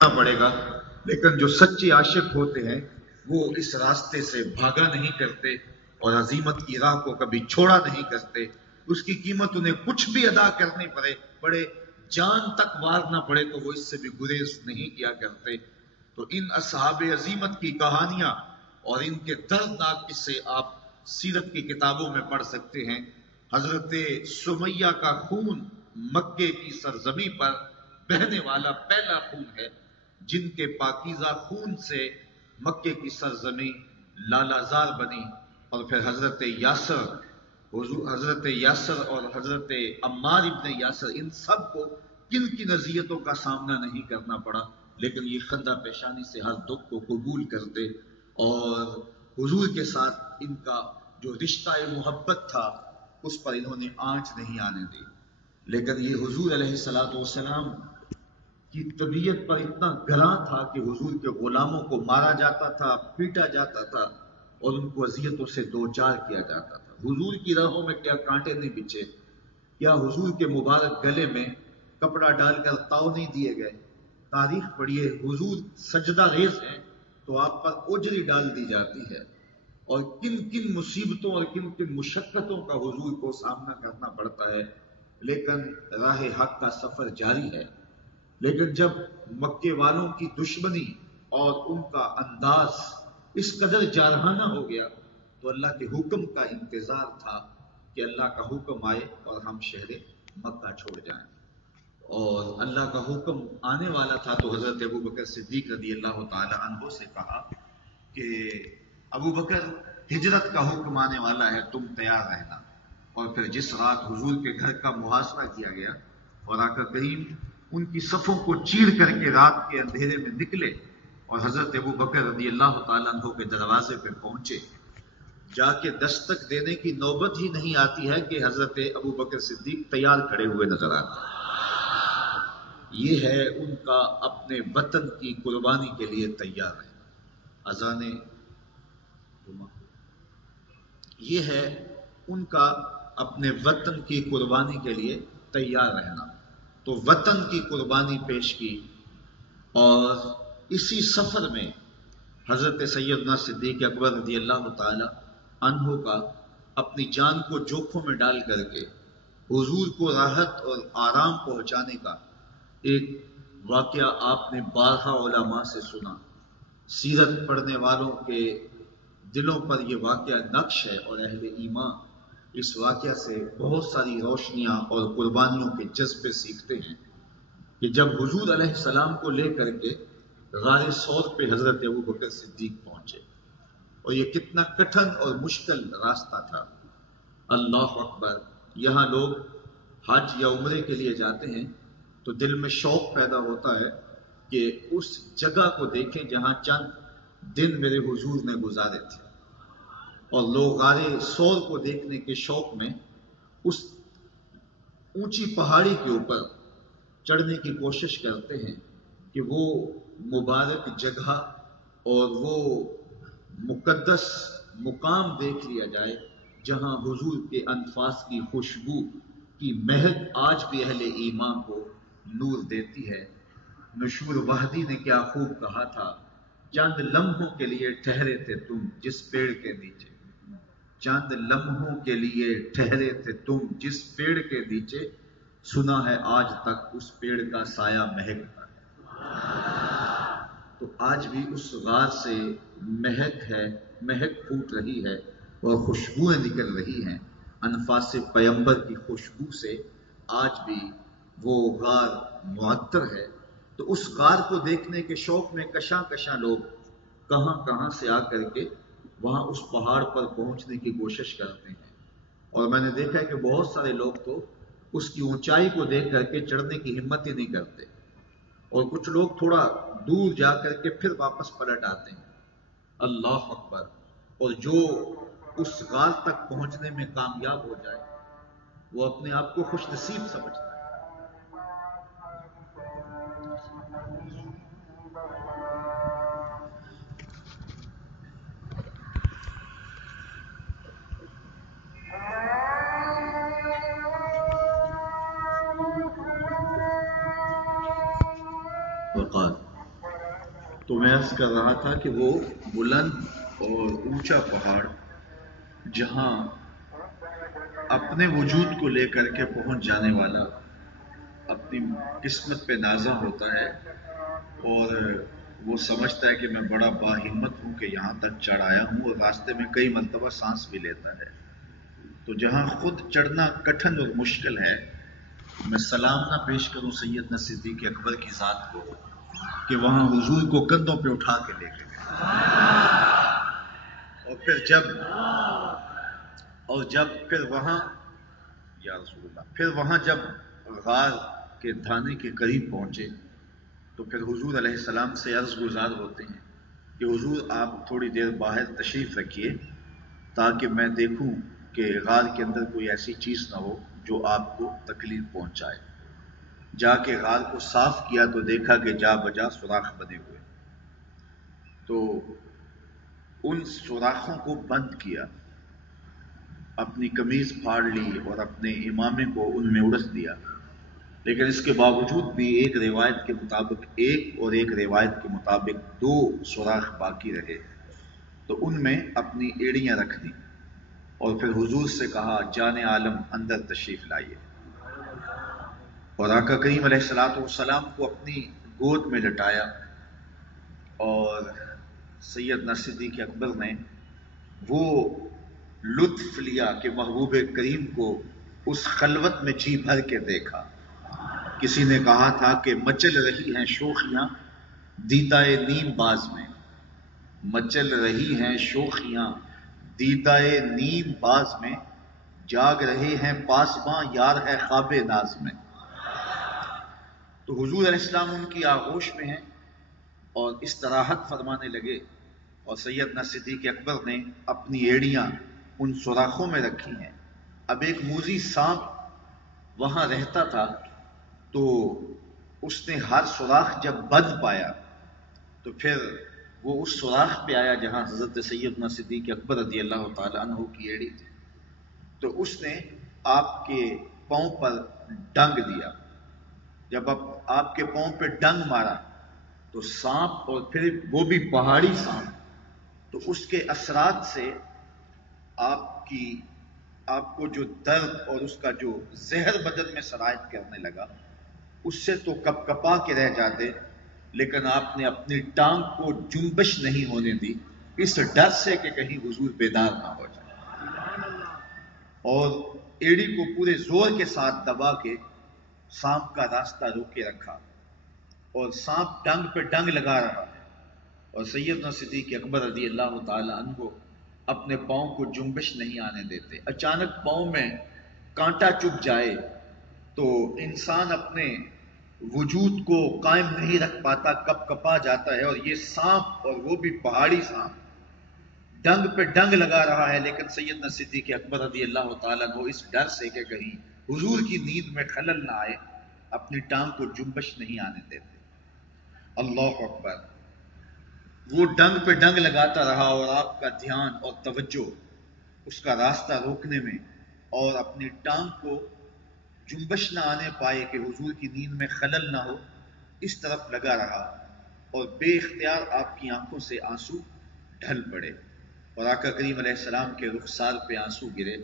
پڑے گا، لیکن جو سچے عاشق ہوتے ہیں وہ اس راستے سے بھاگا نہیں کرتے اور عزیمت کی راہ کو کبھی چھوڑا نہیں کرتے. اس کی قیمت انہیں کچھ بھی ادا کرنی پڑے جان تک وار نہ پڑے تو وہ اس سے بھی گریز نہیں کیا کرتے. تو ان اصحاب عزیمت کی کہانیاں اور ان کے دردناک قصے آپ سیرت کی کتابوں میں پڑھ سکتے ہیں. حضرت سمیہ کا خون مکے کی سرزمین پر بہنے والا پہلا خون ہے، جن کے پاکیزہ خون سے مکے کی سرزمین لالا زار بنی. اور پھر حضرت یاسر اور حضرت عمار ابن یاسر، ان سب کو کن کن اذیتوں کا سامنا نہیں کرنا پڑا، لیکن یہ خندہ پیشانی سے ہر دکھ کو قبول کرتے اور حضور کے ساتھ ان کا جو رشتہ محبت تھا اس پر انہوں نے آنچ نہیں آنے دی. لیکن یہ حضور علیہ الصلوۃ والسلام کی طبیعت پر اتنا گراں تھا کہ حضور کے غلاموں کو مارا جاتا تھا، پیٹا جاتا تھا اور ان کو اذیتوں سے دوچار کیا جاتا تھا. حضور کی راہوں میں کیا کانٹے نہیں بچھے، کیا حضور کے مبارک گلے میں کپڑا ڈال کر تاؤ نہیں دیے گئے. تاریخ پڑھیے، حضور سجدہ ریز ہیں تو آپ پر اجری ڈال دی جاتی ہے، اور کن کن مصیبتوں اور کن کن مشقتوں کا حضور کو سامنا کرنا پڑتا ہے. لیکن راہ حق کا سفر جاری ہے. لیکن جب مکے والوں کی دشمنی اور ان کا انداز اس قدر جارحانہ ہو گیا تو اللہ کے حکم کا انتظار تھا کہ اللہ کا حکم آئے اور ہم شہر مکہ چھوڑ جائیں. اور اللہ کا حکم آنے والا تھا تو حضرت ابو بکر صدیق رضی اللہ تعالی عنہ سے کہا کہ ابو بکر، ہجرت کا حکم آنے والا ہے، تم تیار رہنا. اور پھر جس رات حضور کے گھر کا محاصرہ کیا گیا اور آقا کریم ان کی صفوں کو چیر کر کے رات کے اندھیرے میں نکلے اور حضرت ابو بکر رضی اللہ تعالیٰ عنہ کے دروازے پہ پہنچے، جا کے دستک دینے کی نوبت ہی نہیں آتی ہے کہ حضرت ابو بکر صدیق تیار کھڑے ہوئے نظر آتے. یہ ہے ان کا اپنے وطن کی قربانی کے لیے تیار ہے. اذان یہ ہے ان کا اپنے وطن کی قربانی کے لیے تیار رہنا. تو وطن کی قربانی پیش کی، اور اسی سفر میں حضرت سیدنا صدیق اکبر رضی اللہ تعالی عنہ کا اپنی جان کو جوکھوں میں ڈال کر کے حضور کو راحت اور آرام پہنچانے کا ایک واقعہ آپ نے بارہا علماء سے سنا. سیرت پڑھنے والوں کے دلوں پر یہ واقعہ نقش ہے، اور اہل ایمان اس واقعہ سے بہت ساری روشنیاں اور قربانیوں کے جذبے سیکھتے ہیں کہ جب حضور علیہ السلام کو لے کر کے غار ثور پہ حضرت ابو بکر صدیق پہنچے، اور یہ کتنا کٹھن اور مشکل راستہ تھا. اللہ اکبر. یہاں لوگ حج یا عمرے کے لیے جاتے ہیں تو دل میں شوق پیدا ہوتا ہے کہ اس جگہ کو دیکھیں جہاں چند دن میرے حضور نے گزارے تھے، اور لوگ غار ثور کو دیکھنے کے شوق میں اس اونچی پہاڑی کے اوپر چڑھنے کی کوشش کرتے ہیں کہ وہ مبارک جگہ اور وہ مقدس مقام دیکھ لیا جائے جہاں حضور کے انفاس کی خوشبو کی مہک آج بھی اہل ایمان کو نور دیتی ہے. نشور وحدی نے کیا خوب کہا تھا، چند لمحوں کے لیے ٹھہرے تھے تم جس پیڑ کے نیچے، چند لمحوں کے لیے ٹھہرے تھے تم جس پیڑ کے نیچے، سنا ہے آج تک اس پیڑ کا سایہ مہکتا ہے. تو آج بھی اس غار سے مہک پھوٹ رہی ہے اور خوشبوئیں نکل رہی ہیں. انفاس پیمبر کی خوشبو سے آج بھی وہ غار معطر ہے. تو اس غار کو دیکھنے کے شوق میں کشاں کشاں لوگ کہاں کہاں سے آ کر کے وہاں اس پہاڑ پر پہنچنے کی کوشش کرتے ہیں. اور میں نے دیکھا ہے کہ بہت سارے لوگ تو اس کی اونچائی کو دیکھ کر کے چڑھنے کی ہمت ہی نہیں کرتے، اور کچھ لوگ تھوڑا دور جا کر کے پھر واپس پلٹ آتے ہیں. اللہ اکبر. اور جو اس غار تک پہنچنے میں کامیاب ہو جائے وہ اپنے آپ کو خوش نصیب سمجھتا ہے. وقال تو میں عرض کر رہا تھا کہ وہ بلند اور اونچا پہاڑ جہاں اپنے وجود کو لے کر کے پہنچ جانے والا اپنی قسمت پہ نازاں ہوتا ہے اور وہ سمجھتا ہے کہ میں بڑا باہمت ہوں کہ یہاں تک چڑھ آیا ہوں، اور راستے میں کئی مرتبہ سانس بھی لیتا ہے، تو جہاں خود چڑھنا کٹھن اور مشکل ہے، میں سلام نہ پیش کروں سیدنا صدیق اکبر کی ذات کو کہ وہاں حضور کو کندھوں پہ اٹھا کے لے کے گئے، اور جب پھر وہاں یا رسول اللہ پھر وہاں جب غار کے دھانے کے قریب پہنچے تو پھر حضور علیہ السلام سے عرض گزار ہوتے ہیں کہ حضور آپ تھوڑی دیر باہر تشریف رکھیے تاکہ میں دیکھوں کہ غار کے اندر کوئی ایسی چیز نہ ہو جو آپ کو تکلیف پہنچائے۔ جا کے غار کو صاف کیا تو دیکھا کہ جا بجا سوراخ بنے ہوئے، تو ان سوراخوں کو بند کیا، اپنی قمیض پھاڑ لی اور اپنے امامے کو ان میں اڑس دیا، لیکن اس کے باوجود بھی ایک روایت کے مطابق ایک روایت کے مطابق 2 سوراخ باقی رہے، تو ان میں اپنی ایڑیاں رکھ دی اور پھر حضور سے کہا جان عالم اندر تشریف لائیے، اور آقا کریم علیہ السلام کو اپنی گود میں لٹایا، اور سیدنا صدیق اکبر نے وہ لطف لیا کہ محبوب کریم کو اس خلوت میں جی بھر کے دیکھا۔ کسی نے کہا تھا کہ مچل رہی ہیں شوخیاں دیدائے نیم باز میں، مچل رہی ہیں شوخیاں دیدائے نیم باز میں، جاگ رہے ہیں پاسباں یار ہے خواب ناز میں۔ تو حضور علیہ السلام ان کی آغوش میں ہیں اور استراحت فرمانے لگے، اور سیدنا صدیق اکبر نے اپنی ایڑیاں ان سوراخوں میں رکھی ہیں۔ اب ایک موذی سانپ وہاں رہتا تھا، تو اس نے ہر سوراخ جب بند پایا تو پھر وہ اس سوراخ پہ آیا جہاں حضرت سیدنا صدیق اکبر رضی اللہ تعالی عنہ کی ایڑی تھی، تو اس نے آپ کے پاؤں پر ڈنگ دیا۔ جب آپ کے پاؤں پہ ڈنگ مارا تو سانپ، اور پھر وہ بھی پہاڑی سانپ، تو اس کے اثرات سے آپ کو جو درد اور اس کا جو زہر بدن میں سرایت کرنے لگا، اس سے تو کپ کپا کے رہ جاتے، لیکن آپ نے اپنی ٹانگ کو جنبش نہیں ہونے دی، اس ڈر سے کہ کہیں حضور بیدار نہ ہو جائے، اور ایڑی کو پورے زور کے ساتھ دبا کے سانپ کا راستہ روکے رکھا، اور سانپ ڈنگ پہ ڈنگ لگا رہا ہے، اور سیدنا صدیق اکبر رضی اللہ تعالی عنہ اپنے پاؤں کو جنبش نہیں آنے دیتے۔ اچانک پاؤں میں کانٹا چبھ جائے تو انسان اپنے وجود کو قائم نہیں رکھ پاتا، کپ کپا جاتا ہے، اور یہ سانپ، اور وہ بھی پہاڑی سانپ، ڈنگ پہ ڈنگ لگا رہا ہے، لیکن سیدنا صدیق اکبر رضی اللہ تعالیٰ عنہ اس ڈر سے کہ کہیں حضور کی نیند میں خلل نہ آئے، اپنی ٹانگ کو جنبش نہیں آنے دیتے۔ اللہ اکبر! وہ ڈنگ پہ ڈنگ لگاتا رہا، اور آپ کا دھیان اور توجہ اس کا راستہ روکنے میں اور اپنی ٹانگ کو جنبش نہ آنے پائے کہ حضور کی نیند میں خلل نہ ہو، اس طرف لگا رہا، اور بے اختیار آپ کی آنکھوں سے آنسو ڈھل پڑے، اور آقا کریم علیہ السلام کے رخسار پہ آنسو گرے،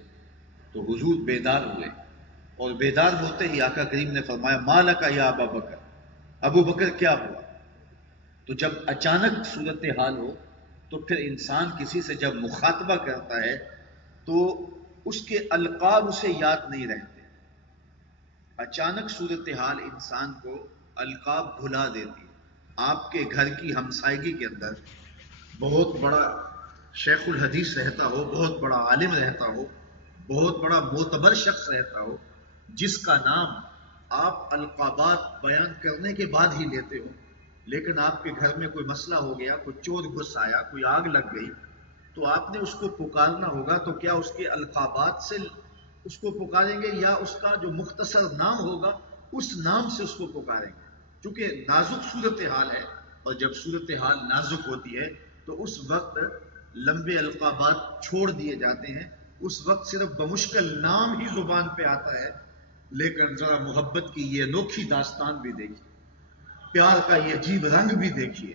تو حضور بیدار ہوئے، اور بیدار ہوتے ہی آقا کریم نے فرمایا ما لک یا ابا بکر، ابو بکر کیا ہوا؟ تو جب اچانک صورتحال ہو تو پھر انسان کسی سے جب مخاطبہ کرتا ہے تو اس کے القاب اسے یاد نہیں رہتے، اچانک صورتحال انسان کو القاب بھلا دیتی۔ آپ کے گھر کی ہمسائیگی کے اندر بہت بڑا شیخ الحدیث رہتا ہو، بہت بڑا عالم رہتا ہو، بہت بڑا معتبر شخص رہتا ہو، جس کا نام آپ القابات بیان کرنے کے بعد ہی لیتے ہو، لیکن آپ کے گھر میں کوئی مسئلہ ہو گیا، کوئی چور گھس آیا، کوئی آگ لگ گئی، تو آپ نے اس کو پکارنا ہوگا، تو کیا اس کے القابات سے اس کو پکاریں گے یا اس کا جو مختصر نام ہوگا اس نام سے اس کو پکاریں گے؟ چونکہ نازک صورتحال ہے، اور جب صورتحال نازک ہوتی ہے تو اس وقت لمبے القابات چھوڑ دیے جاتے ہیں، اس وقت صرف بمشکل نام ہی زبان پہ آتا ہے، لیکن ذرا محبت کی یہ انوکھی داستان بھی دیکھیے، پیار کا یہ عجیب رنگ بھی دیکھیے۔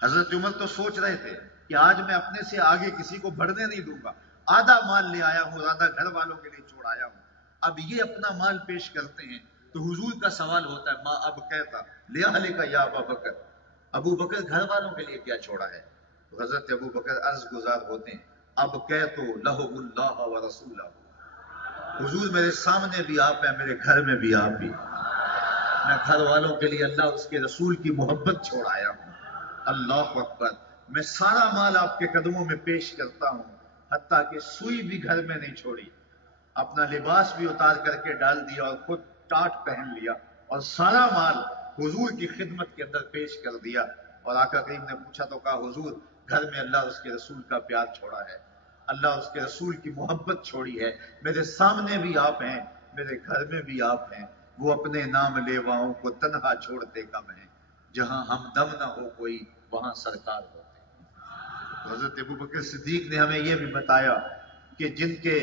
حضرت عمر تو سوچ رہے تھے کہ آج میں اپنے سے آگے کسی کو بڑھنے نہیں دوں گا، آدھا مال لے آیا ہوں، آدھا گھر والوں کے لیے چھوڑ آیا ہوں، اب یہ اپنا مال پیش کرتے ہیں تو حضور کا سوال ہوتا ہے، ماں اب کہتا لیا علی کا یا ابا بکر، ابو بکر گھر والوں کے لیے کیا چھوڑا ہے؟ تو حضرت ابو بکر عرض گزار ہوتے ہیں، اب کہ تو لہم اللہ و رسولہ، حضور میرے سامنے بھی آپ ہیں، میرے گھر میں بھی آپ بھی، میں گھر والوں کے لیے اللہ اس کے رسول کی محبت چھوڑ آیا ہوں۔ اللہ اکبر، میں سارا مال آپ کے قدموں میں پیش کرتا ہوں، حتیٰ کہ سوئی بھی گھر میں نہیں چھوڑی، اپنا لباس بھی اتار کر کے ڈال دیا اور خود ٹاٹ پہن لیا اور سارا مال حضور کی خدمت کے اندر پیش کر دیا۔ اور آقا کریم نے پوچھا تو کہا حضور گھر میں اللہ اور اس کے رسول کا پیار چھوڑا ہے، اللہ اور اس کے رسول کی محبت چھوڑی ہے، میرے سامنے بھی آپ ہیں، میرے گھر میں بھی آپ ہیں، وہ اپنے نام لیواؤں کو تنہا چھوڑتے کم ہیں، جہاں ہمدم نہ ہو کوئی وہاں سرکار ہوتے۔ حضرت ابوبکر صدیق نے ہمیں یہ بھی بتایا کہ جن کے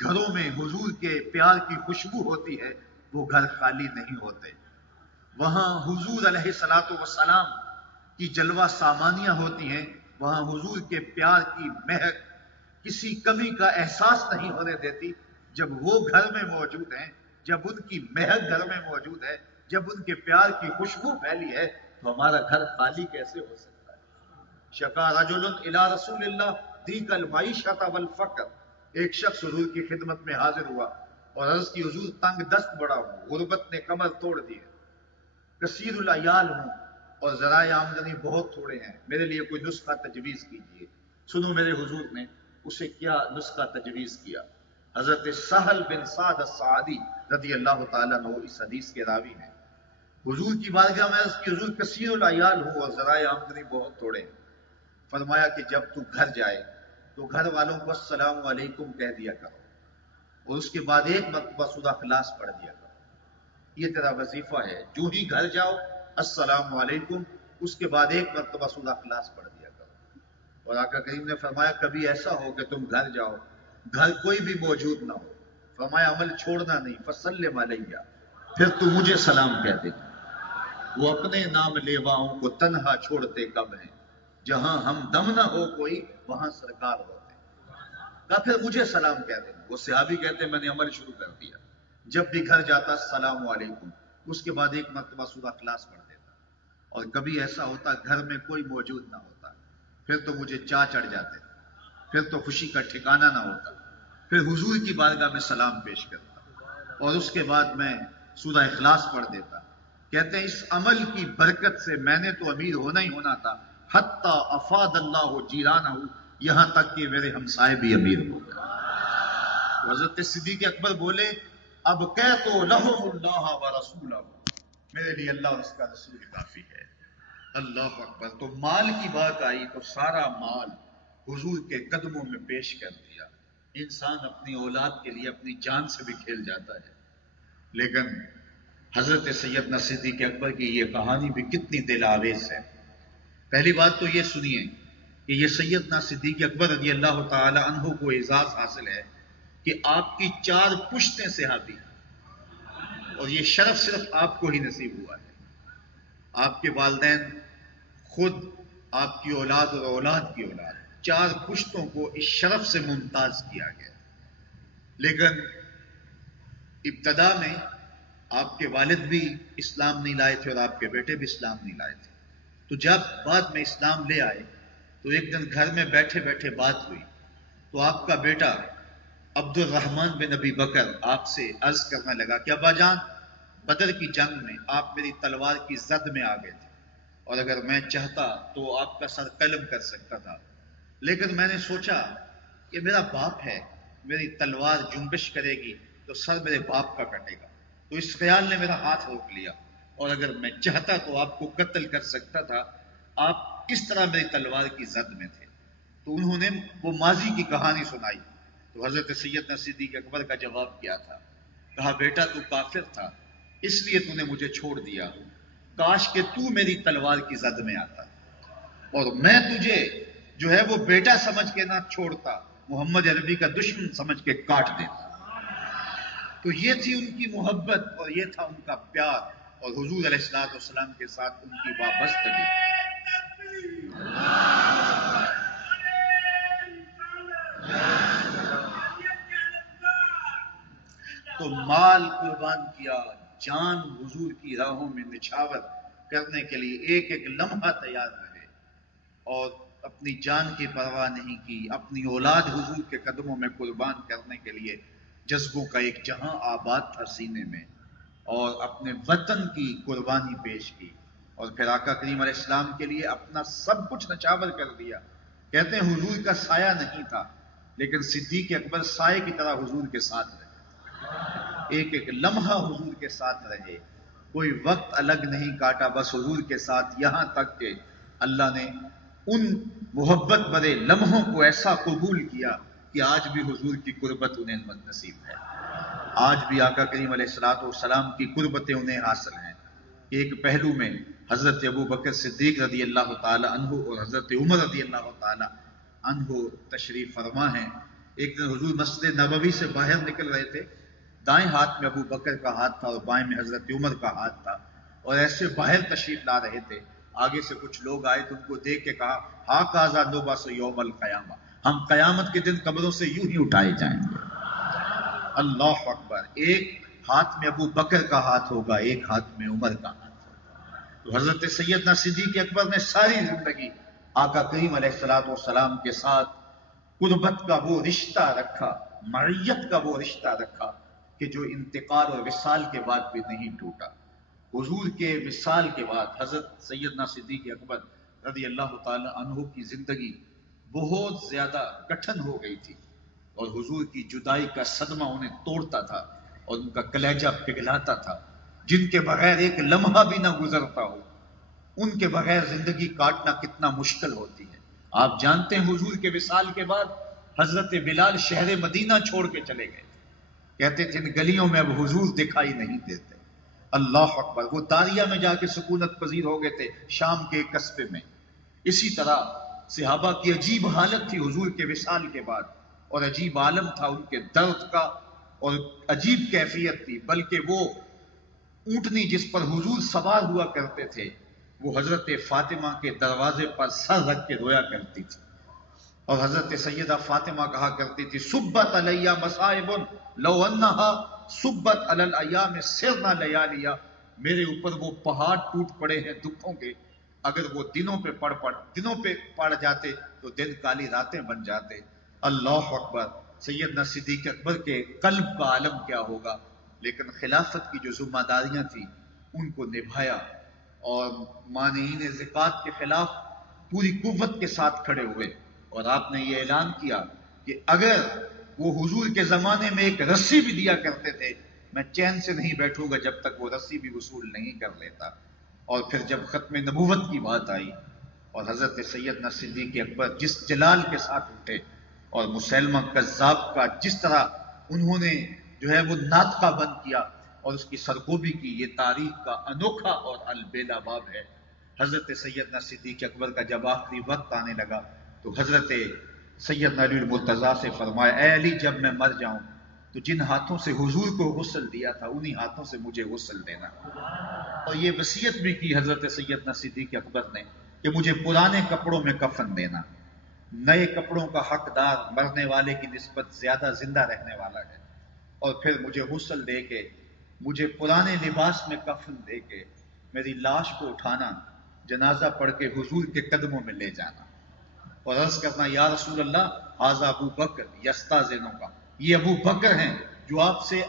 گھروں میں حضور کے پیار کی خوشبو ہوتی ہے وہ گھر خالی نہیں ہوتے، وہاں حضور علیہ الصلوۃ والسلام کی جلوہ سامانیاں ہوتی ہیں، وہاں حضور کے پیار کی مہک کسی کمی کا احساس نہیں ہونے دیتی۔ جب وہ گھر میں موجود ہیں، جب ان کی مہک گھر میں موجود ہے، جب ان کے پیار کی خوشبو پھیلی ہے، تو ہمارا گھر خالی کیسے ہو سکتا ہے؟ شکا رجل الی رسول اللہ دیک المعیشۃ والفقر، ایک شخص حضور کی خدمت میں حاضر ہوا اور عرض کی حضور تنگ دست بڑا ہوں، غربت نے کمر توڑ دی ہے، کثیر العیال ہوں اور ذرائع آمدنی بہت تھوڑے ہیں، میرے لیے کوئی نسخہ تجویز کیجیے۔ سنو میرے حضور نے اسے کیا نسخہ تجویز کیا۔ حضرت سہل بن سعد الساعدی رضی اللہ تعالیٰ عنہ اس حدیث کے راوی ہیں، حضور کی بارگاہ میں عرض کی حضور کثیر العیال ہوں اور ذرائع آمدنی بہت تھوڑے ہیں، فرمایا کہ جب تو گھر جائے تو گھر والوں کو السلام علیکم کہہ دیا کرو اور اس کے بعد ایک مرتبہ سورہ اخلاص پڑھ دیا کرو، یہ تیرا وظیفہ ہے، جو ہی گھر جاؤ السلام علیکم، اس کے بعد ایک مرتبہ سورہ اخلاص پڑھ دیا کرو۔ اور آقا کریم نے فرمایا کبھی ایسا ہو کہ تم گھر جاؤ، گھر کوئی بھی موجود نہ ہو، فرمایا عمل چھوڑنا نہیں، فسلم علیہ، پھر تو مجھے سلام کہہ دے، وہ اپنے نام لیواؤں کو تنہا چھوڑتے کب ہیں، جہاں ہم دم نہ ہو کوئی وہاں سرکار ہوتے، کہا پھر مجھے سلام کہہ دے۔ وہ صحابی کہتے ہیں میں نے عمل شروع کر دیا، جب بھی گھر جاتا السلام علیکم، اس کے بعد ایک مرتبہ سورہ اخلاص پڑھ دیتا، اور کبھی ایسا ہوتا گھر میں کوئی موجود نہ ہوتا، پھر تو مجھے چاہ چڑھ جاتے، پھر تو خوشی کا ٹھکانہ نہ ہوتا، پھر حضور کی بارگاہ میں سلام پیش کرتا اور اس کے بعد میں سورہ اخلاص پڑھ دیتا۔ کہتے ہیں اس عمل کی برکت سے میں نے تو امیر ہونا ہی ہونا تھا، حتی افاد اللہ جیرانہ، یہاں تک کہ میرے ہمسائے بھی امیر ہو گئے۔ حضرت صدیق اکبر بولے اب کہ تو لہم اللہ و رسولہ، میرے لیے اللہ اور اس کا رسول کافی ہے۔ اللہ اکبر۔ تو مال کی بات آئی تو سارا مال حضور کے قدموں میں پیش کر دیا۔ انسان اپنی اولاد کے لیے اپنی جان سے بھی کھیل جاتا ہے، لیکن حضرت سیدنا صدیق اکبر کی یہ کہانی بھی کتنی دل آویز ہے۔ پہلی بات تو یہ سنیے کہ یہ سیدنا صدیق اکبر رضی اللہ تعالی عنہ کو اعزاز حاصل ہے کہ آپ کی 4 پشتیں صحابی ہیں، اور یہ شرف صرف آپ کو ہی نصیب ہوا ہے۔ آپ کے والدین، خود آپ کی اولاد اور اولاد کی اولاد، 4 پشتوں کو اس شرف سے ممتاز کیا گیا۔ لیکن ابتدا میں آپ کے والد بھی اسلام نہیں لائے تھے اور آپ کے بیٹے بھی اسلام نہیں لائے تھے، تو جب بعد میں اسلام لے آئے تو ایک دن گھر میں بیٹھے بیٹھے بات ہوئی تو آپ کا بیٹا عبد الرحمن بن ابی بکر آپ سے عرض کرنے لگا کہ ابا جان، بدر کی جنگ میں آپ میری تلوار کی زد میں آ گئے تھے اور اگر میں چاہتا تو آپ کا سر قلم کر سکتا تھا، لیکن میں نے سوچا کہ میرا باپ ہے، میری تلوار جنبش کرے گی تو سر میرے باپ کا کٹے گا، تو اس خیال نے میرا ہاتھ روک لیا، اور اگر میں چاہتا تو آپ کو قتل کر سکتا تھا، آپ اس طرح میری تلوار کی زد میں تھے۔ تو انہوں نے وہ ماضی کی کہانی سنائی، تو حضرت سیدنا صدیق اکبر کا جواب کیا تھا؟ کہا بیٹا تو کافر تھا اس لیے تو نے مجھے چھوڑ دیا، کاش کہ تو میری تلوار کی زد میں آتا اور میں تجھے جو ہے وہ بیٹا سمجھ کے نہ چھوڑتا، محمد عربی کا دشمن سمجھ کے کاٹ دیتا۔ تو یہ تھی ان کی محبت اور یہ تھا ان کا پیار اور حضور علیہ الصلوۃ والسلام کے ساتھ ان کی وابستگی۔ تو مال قربان کیا، جان حضور کی راہوں میں نچھاور کرنے کے لیے ایک ایک لمحہ تیار رہے، اور اپنی جان کی پرواہ نہیں کی، اپنی اولاد حضور کے قدموں میں قربان کرنے کے لیے جذبوں کا ایک جہاں آباد تھا سینے میں، اور اپنے وطن کی قربانی پیش کی، اور پھر آقا کریم علیہ السلام کے لیے اپنا سب کچھ نچھاور کر دیا۔ کہتے ہیں حضور کا سایہ نہیں تھا، لیکن صدیق اکبر سائے کی طرح حضور کے ساتھ رہے، ایک ایک لمحہ حضور کے ساتھ رہے، کوئی وقت الگ نہیں کاٹا، بس حضور کے ساتھ، یہاں تک کہ اللہ نے ان محبت بھرے لمحوں کو ایسا قبول کیا کہ آج بھی حضور کی قربت انہیں نصیب ہے، آج بھی آقا کریم علیہ الصلوۃ والسلام کی قربتیں انہیں حاصل ہیں۔ ایک پہلو میں حضرت ابو بکر صدیق رضی اللہ تعالی عنہ اور حضرت عمر رضی اللہ تعالی عنہ تشریف فرما ہیں۔ ایک دن حضور مسجد نبوی سے باہر نکل رہے تھے، دائیں ہاتھ میں ابو بکر کا ہاتھ تھا اور بائیں میں حضرت عمر کا ہاتھ تھا، اور ایسے باہر تشریف لا رہے تھے، آگے سے کچھ لوگ آئے تو ان کو دیکھ کے کہا ہاکذا نبعث یوم القیامہ، ہم قیامت کے دن قبروں سے یوں ہی اٹھائے جائیں گے۔ اللہ اکبر، ایک ہاتھ میں ابو بکر کا ہاتھ ہوگا، ایک ہاتھ میں عمر کا ہاتھ ہوگا۔ تو حضرت سیدنا صدیق اکبر نے ساری زندگی آقا کریم علیہ الصلوۃ والسلام کے ساتھ قربت کا وہ رشتہ رکھا، معیت کا وہ رشتہ رکھا کہ جو انتقال اور وصال کے بعد بھی نہیں ٹوٹا۔ حضور کے وصال کے بعد حضرت سیدنا صدیق اکبر رضی اللہ تعالی عنہ کی زندگی بہت زیادہ کٹھن ہو گئی تھی، اور حضور کی جدائی کا صدمہ انہیں توڑتا تھا اور ان کا کلیجہ پگھلاتا تھا۔ جن کے بغیر ایک لمحہ بھی نہ گزرتا ہو، ان کے بغیر زندگی کاٹنا کتنا مشکل ہوتی ہے۔ آپ جانتے ہیں حضور کے وصال کے بعد حضرت بلال شہر مدینہ چھوڑ کے چلے گئے، کہتے تھے ان گلیوں میں اب حضور دکھائی نہیں دیتے۔ اللہ اکبر، وہ داریہ میں جا کے سکونت پذیر ہو گئے تھے، شام کے ایک قصبے میں۔ اسی طرح صحابہ کی عجیب حالت تھی حضور کے وصال کے بعد، اور عجیب عالم تھا ان کے درد کا، اور عجیب کیفیت تھی، بلکہ وہ اونٹنی جس پر حضور سوار ہوا کرتے تھے وہ حضرت فاطمہ کے دروازے پر سر رکھ کے رویا کرتی تھی، اور حضرت سیدہ فاطمہ کہا کرتی تھی صبت علیہ مصائب لو انہا صبت علی الایام سرنا لیالیا، میرے اوپر وہ پہاڑ ٹوٹ پڑے ہیں دکھوں کے، اگر وہ دنوں پہ پڑ جاتے تو دن کالی راتیں بن جاتے۔ اللہ اکبر، سیدنا صدیق اکبر کے قلب کا عالم کیا ہوگا، لیکن خلافت کی جو ذمہ داریاں تھیں ان کو نبھایا، اور مانعین زکوٰۃ کے خلاف پوری قوت کے ساتھ کھڑے ہوئے، اور آپ نے یہ اعلان کیا کہ اگر وہ حضور کے زمانے میں ایک رسی بھی دیا کرتے تھے، میں چین سے نہیں بیٹھوں گا جب تک وہ رسی بھی وصول نہیں کر لیتا۔ اور پھر جب ختم نبوت کی بات آئی اور حضرت سیدنا صدیق اکبر جس جلال کے ساتھ اٹھے، اور مسیلمہ کذاب کا جس طرح انہوں نے جو ہے وہ ناطقہ بند کیا اور اس کی سرکوبی کی، یہ تاریخ کا انوکھا اور البیلا باب ہے۔ حضرت سیدنا صدیق اکبر کا جب آخری وقت آنے لگا تو حضرت سیدنا علی المرتضیٰ سے فرمایا اے علی، جب میں مر جاؤں تو جن ہاتھوں سے حضور کو غسل دیا تھا انہی ہاتھوں سے مجھے غسل دینا۔ اور یہ وصیت بھی کی حضرت سیدنا صدیق اکبر نے کہ مجھے پرانے کپڑوں میں کفن دینا، نئے کپڑوں کا حقدار مرنے والے کی نسبت زیادہ زندہ رہنے والا ہے، اور پھر مجھے غسل دے کے، مجھے پرانے لباس میں کفن دے کے میری لاش کو اٹھانا، جنازہ پڑھ کے حضور کے قدموں میں لے جانا، اور عرض کرنا یا رسول اللہ ھذا ابو بکر یستاذنک، یہ ابو بکر ہیں جو آپ سے